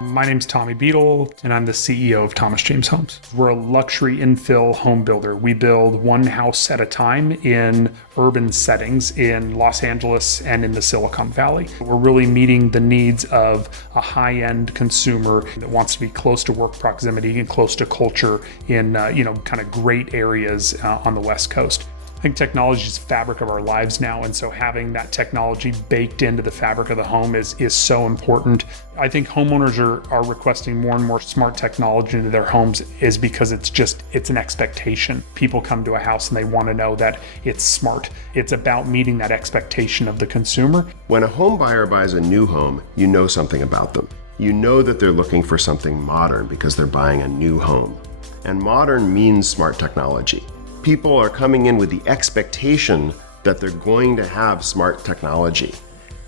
My name's Tommy Beadle, and I'm the CEO of Thomas James Homes. We're a luxury infill home builder. We build one house at a time in urban settings in Los Angeles and in the Silicon Valley. We're really meeting the needs of a high-end consumer that wants to be close to work proximity and close to culture in kind of great areas on the West Coast. I think technology is the fabric of our lives now, and so having that technology baked into the fabric of the home is so important. I think homeowners are requesting more and more smart technology into their homes is because it's an expectation. People come to a house and they want to know that it's smart. It's about meeting that expectation of the consumer. When a home buyer buys a new home, you know something about them. You know that they're looking for something modern because they're buying a new home. And modern means smart technology. People are coming in with the expectation that they're going to have smart technology.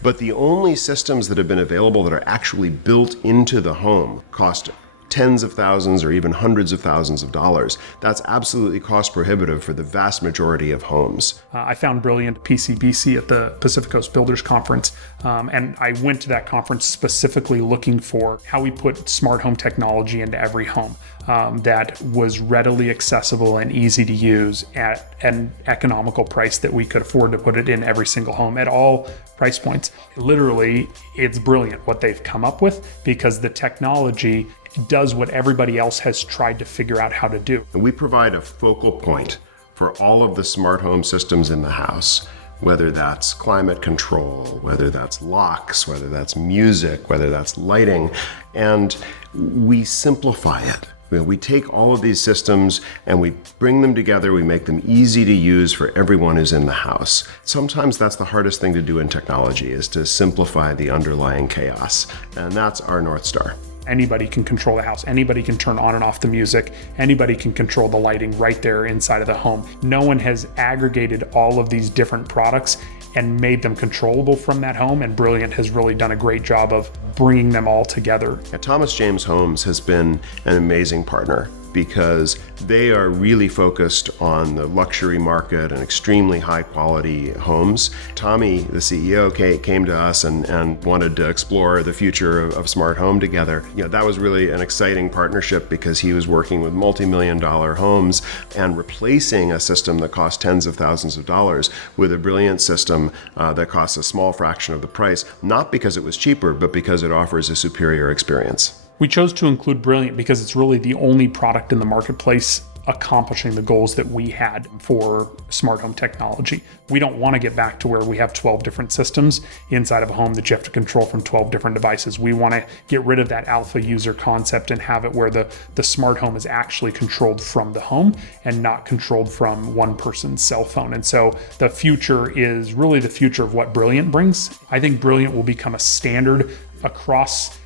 But the only systems that have been available that are actually built into the home cost tens of thousands or even hundreds of thousands of dollars. That's absolutely cost prohibitive for the vast majority of homes. I found Brilliant PCBC at the Pacific Coast Builders Conference, and I went to that conference specifically looking for how we put smart home technology into every home that was readily accessible and easy to use at an economical price that we could afford to put it in every single home at all price points. Literally, it's brilliant what they've come up with because the technology does what everybody else has tried to figure out how to do. And we provide a focal point for all of the smart home systems in the house, whether that's climate control, whether that's locks, whether that's music, whether that's lighting, and we simplify it. We take all of these systems and we bring them together, we make them easy to use for everyone who's in the house. Sometimes that's the hardest thing to do in technology, is to simplify the underlying chaos, and that's our North Star. Anybody can control the house. Anybody can turn on and off the music. Anybody can control the lighting right there inside of the home. No one has aggregated all of these different products and made them controllable from that home, and Brilliant has really done a great job of bringing them all together. Thomas James Homes has been an amazing partner because they are really focused on the luxury market and extremely high quality homes. Tommy, the CEO, came to us and wanted to explore the future of smart home together. That was really an exciting partnership because he was working with multi-million-dollar homes and replacing a system that cost tens of thousands of dollars with a Brilliant system that costs a small fraction of the price, not because it was cheaper, but because it offers a superior experience. We chose to include Brilliant because it's really the only product in the marketplace accomplishing the goals that we had for smart home technology. We don't want to get back to where we have 12 different systems inside of a home that you have to control from 12 different devices. We want to get rid of that alpha user concept and have it where the smart home is actually controlled from the home and not controlled from one person's cell phone. And so the future is really the future of what Brilliant brings. I think Brilliant will become a standard across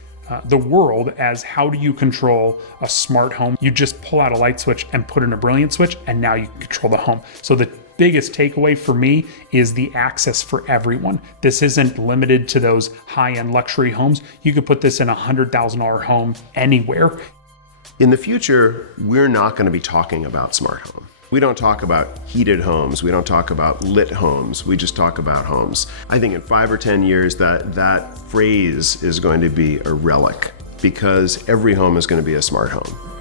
the world as how do you control a smart home. You just pull out a light switch and put in a Brilliant switch, and now you can control the home. So the biggest takeaway for me is the access for everyone. This isn't limited to those high-end luxury homes. You could put this in a $100,000 home anywhere. In the future, we're not going to be talking about smart home. We don't talk about heated homes. We don't talk about lit homes. We just talk about homes. I think in 5 or 10 years that phrase is going to be a relic because every home is going to be a smart home.